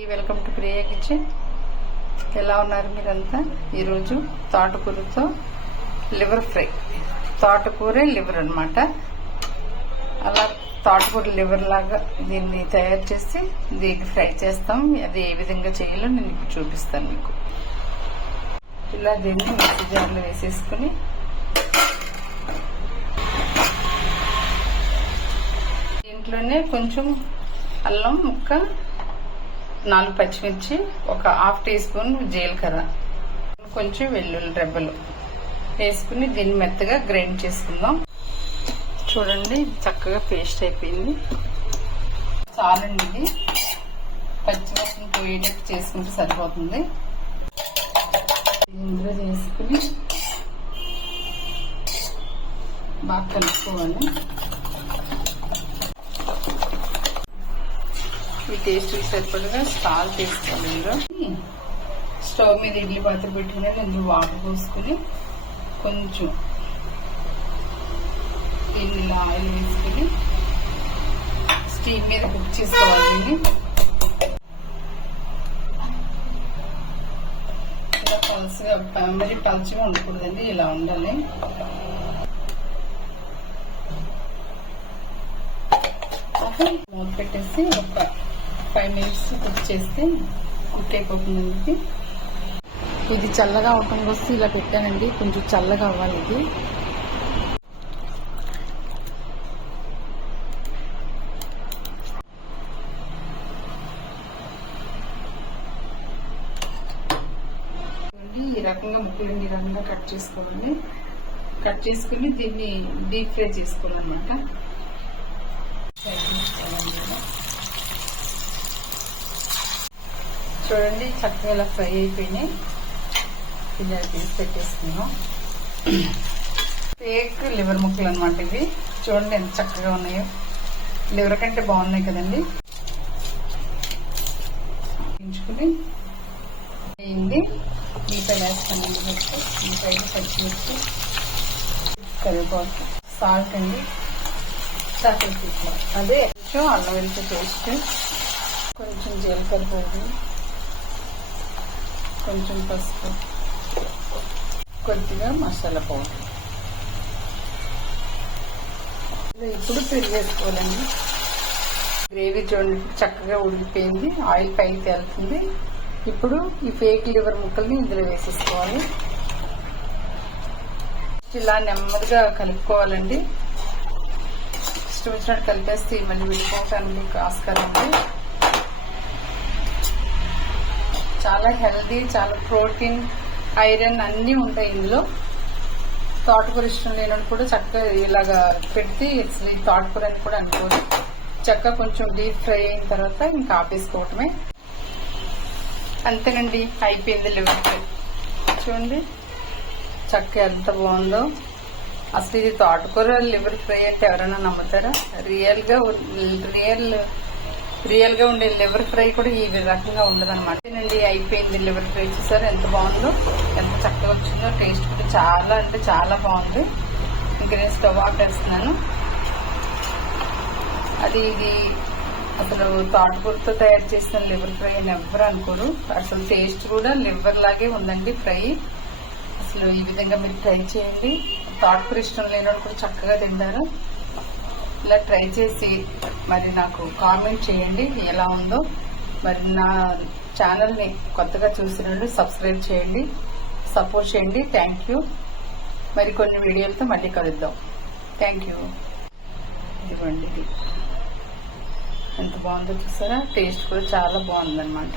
Welcome to Priya kitchen. ఎలా ఉన్నారు మీరంతా? ఈరోజు తోటకూరతో లివర్ ఫ్రై. తోటకూర లివర్ అన్నమాట. అలా తోటకూర లివర్ లాగా దీన్ని తయారు చేసి దీన్ని ఫ్రై చేస్తాం. అది ఏ విధంగా చేయాలో నేను ఇప్పుడు చూపిస్తాను మీకు. ఇలా దీన్ని మిక్సీ జార్లో వేసేసుకుని దీంట్లోనే కొంచెం అల్లం ముక్క, 4 పచ్చిమిర్చి, ఒక ½ టీ స్పూన్ జీలకర్ర, కొంచెం వెల్లుల్లి రెబ్బలు వేసుకుని దీన్ని మెత్తగా గ్రైండ్ చేసుకుందాం. చూడండి చక్కగా పేస్ట్ అయిపోయింది. చాలండి, ఇది పచ్చిమిర్చిని పోయేటట్టు చేసుకుంటే సరిపోతుంది. ఇందులో చేసుకుని బాగా కలుపుకోవాలి. ఈ టేస్ట్ సరిపడగా సాల్ట్ వేసుకోవాలి. ఇందులో స్టవ్ మీద ఇడ్లీ పాత్ర పెట్టుకుని ఇందులో వాటర్ పోసుకుని కొంచెం దీన్ని ఆయిల్ వేసుకుని స్టీమ్ మీద కుక్ చేసుకోవాలి. ఇలా పలుసుగా, మరి పలుచగా ఉండకూడదండి, ఇలా ఉండాలి. మూత పెట్టేసి ఒక 5 మినిట్స్ కుక్ చేస్తే కుక్ అయిపోతుంది. ఇది చల్లగా అవటం వస్తే ఇలా పెట్టానండి, కొంచెం చల్లగా అవ్వాలి. ఇది ఈ రకంగా ముక్కలు ఈ రకంగా కట్ చేసుకోవాలి. కట్ చేసుకుని దీన్ని డీప్ ఫ్రై చేసుకోవాలన్నమాట. చూడండి చక్కగా ఇలా ఫ్రై అయిపోయినాయి. ఇలా తీసి పెట్టేసుకున్నాం. ఫేక్ లివర్ ముక్కలు అనమాట ఇవి. చూడండి ఎంత చక్కగా ఉన్నాయో. లివర్ కంటే బాగున్నాయి కదండి. ఎంచుకుని అయింది. మిగతా వేస్తాను. మిగతా పచ్చిమిర్చి, కరివేపాకు, సాల్ట్ అండి, అదే కొంచెం అల్లం వెల్లుల్లి పేస్ట్, కొంచెం జీలకర్ర పౌడర్, కొంచెం పసుపు, కొద్దిగా మసాలా పౌడర్. ఇప్పుడు పెరుగు వేసుకోవాలండి. గ్రేవీ చూడండి చక్కగా ఉడికిపోయింది. ఆయిల్ పైకి తేలుతుంది. ఇప్పుడు ఈ ఫేక్ లివర్ ముక్కల్ని ఇందులో వేసేసుకోవాలి. ఇలా నెమ్మదిగా కలుపుకోవాలండి. ఇష్టం వచ్చినట్టు కలిపేస్తే మళ్ళీ విడిపోవటానికి ఆస్కారం ఉంది. చాలా హెల్దీ, చాలా ప్రోటీన్, ఐరన్ అన్నీ ఉంటాయి ఇందులో. తోటకూర ఇష్టం లేనప్పుడు కూడా చక్కగా ఇలాగా పెడితే ఈ తోటకూర అని కూడా అనుకోదు. చక్కగా కొంచెం డీప్ ఫ్రై అయిన తర్వాత ఇంకా ఆపేసుకోవటమే. అంతేనండి, అయిపోయింది లివర్ ఫ్రై. చూడండి చక్కగా ఎంత బాగుందో. అసలు ఇది తోటకూర లివర్ ఫ్రై అంటే ఎవరైనా నమ్ముతారా? రియల్ గా ఉండే లివర్ ఫ్రై కూడా ఈ రకంగా ఉండదన్నమాట. అండి అయిపోయింది లివర్ ఫ్రై. చూసారు ఎంత బాగుందో, ఎంత చక్కగా వచ్చిందో. టేస్ట్ కూడా చాలా అంటే చాలా బాగుంది. ఇంకా నేను స్టవ్ ఆపేస్తున్నాను. ఇది అసలు తోటకూరతో తయారు చేసిన లివర్ ఫ్రై అని ఎవరు అనుకోరు. అసలు టేస్ట్ కూడా లివర్ లాగే ఉందండి ఫ్రై. అసలు ఈ విధంగా మీరు ట్రై చేయండి. తోటకూర ఇష్టం లేని కూడా చక్కగా తింటారు. ఇలా ట్రై చేసి మరి నాకు కామెంట్ చేయండి ఎలా ఉందో. మరి నా ఛానల్ని కొత్తగా చూసిన సబ్స్క్రైబ్ చేయండి, సపోర్ట్ చేయండి. Thank you. మరి కొన్ని వీడియోలతో మళ్ళీ కలుద్దాం. Thank you. ఇదిగోండి ఎంత బాగుందో చూసారా. టేస్ట్ కూడా చాలా బాగుందన్నమాట.